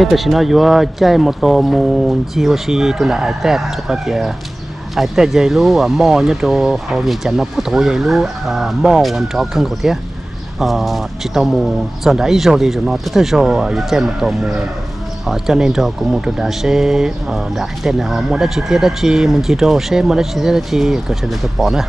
biết tôi xin nói vừa chơi một tổ mù chi hoa chi tôi là ai tết cho các chị ai tết dây lú mò như đồ họ vì chẳng nó phút thủ dây lú mò hoàn trọ cân của thế chỉ tổ mù dần đã ít rồi thì nó tất tất rồi chơi một tổ mù cho nên rồi cũng một tổ đã sẽ đại tết nào mua đã chi tiết đã chi mình chỉ đồ sẽ mua đã chi tiết đã chi có thể là tôi bỏ nữa.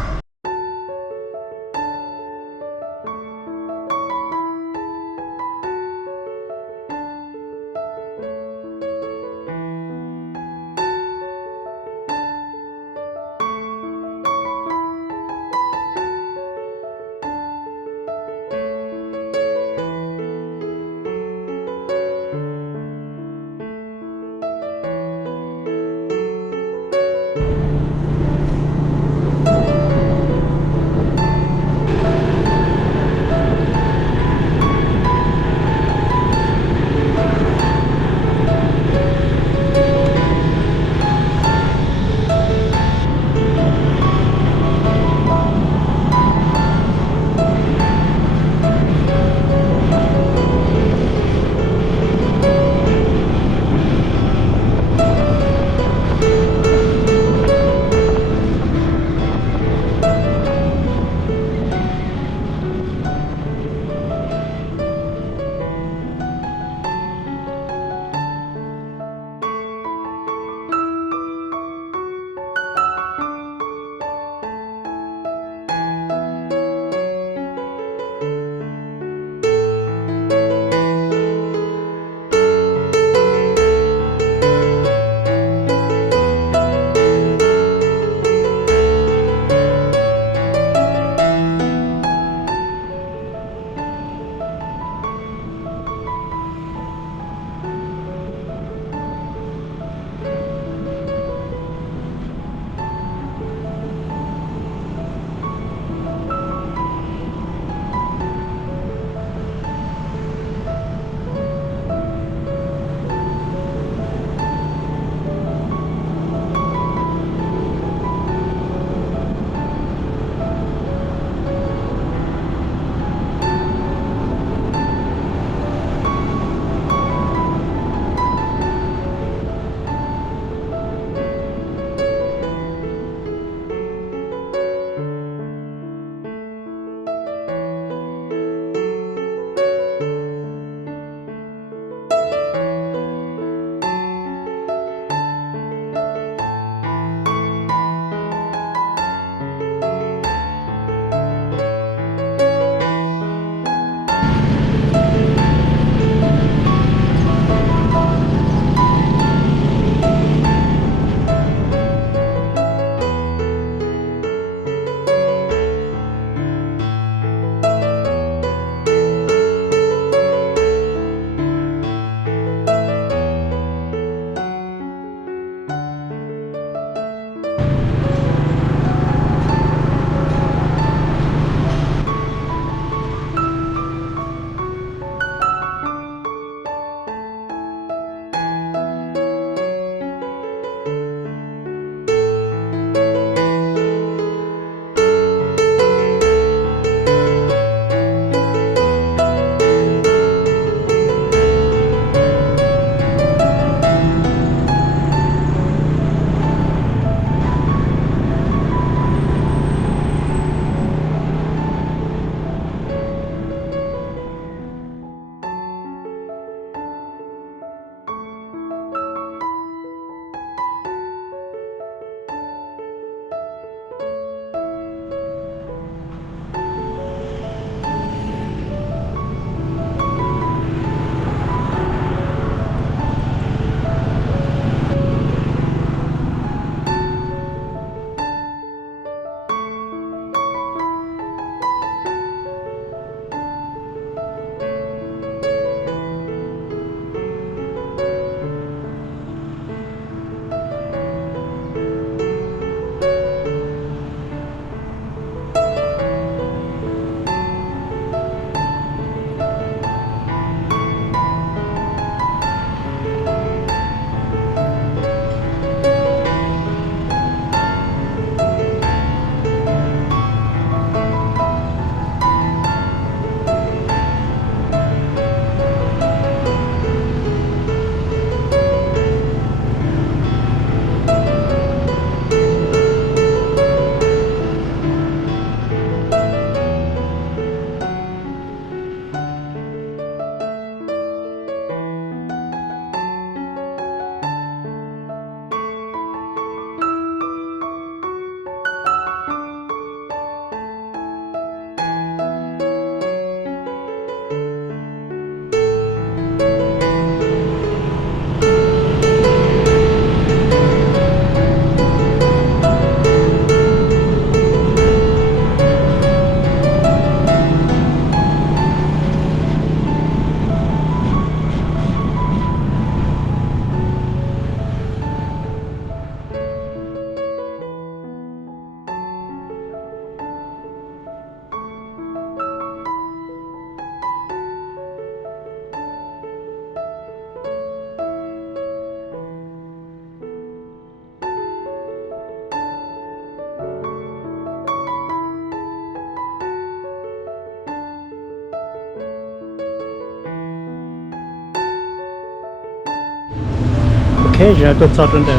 chế rồi tôi cho trên được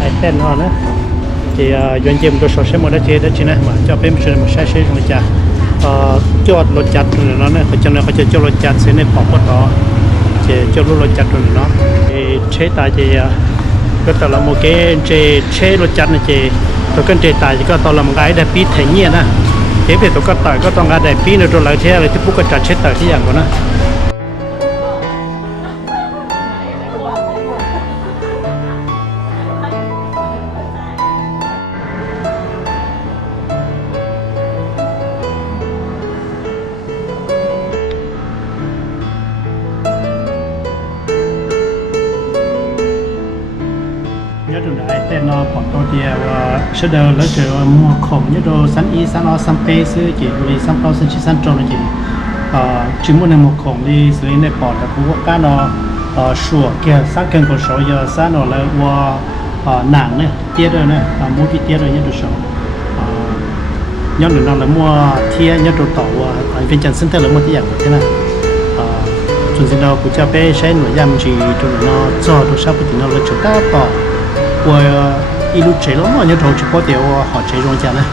ai tên nó nữa thì doanh nghiệp tôi số sẽ một đã chế đó chỉ này mà cho bên mình một sai chế rồi chả cho lột chặt rồi nó này cho nên họ cho lột chặt sẽ nên bỏ bớt đó chỉ cho lột chặt rồi nó thì chế tài thì có tao là một cái chế lột chặt này chỉ tôi cần chế tài thì có tao là một cái đẹp bí thể nhiên á thế thì tôi có tài có tao cái đẹp bí nữa rồi lại thế là tôi bút cái chế tài cái dạng của nó nhớ trong đại tên nó bọn tôi thì sẽ đỡ lấy từ mua khổng nhớ đồ sẵn y sẵn nó sẵn pê xứ chỉ vì sẵn bao sẵn chỉ sẵn trâu là chỉ chỉ muốn một khổng đi xử lý này bỏ được cũng có nó sủa kia sáng cần có số giờ sáng nó là qua nặng này tiết rồi này mua cái tiết rồi nhớ đồ số nhớ được nó là mua thia nhớ đồ tàu viên trần sinh thế là mua cái dạng thế này chúng sinh đâu cũng cho bé sẽ nội dung chỉ tụi nó cho đồ sao thì nó là chúng ta tỏ của ilu chế lắm mà nhớ đồ chỉ có điều họ chế rồi chả này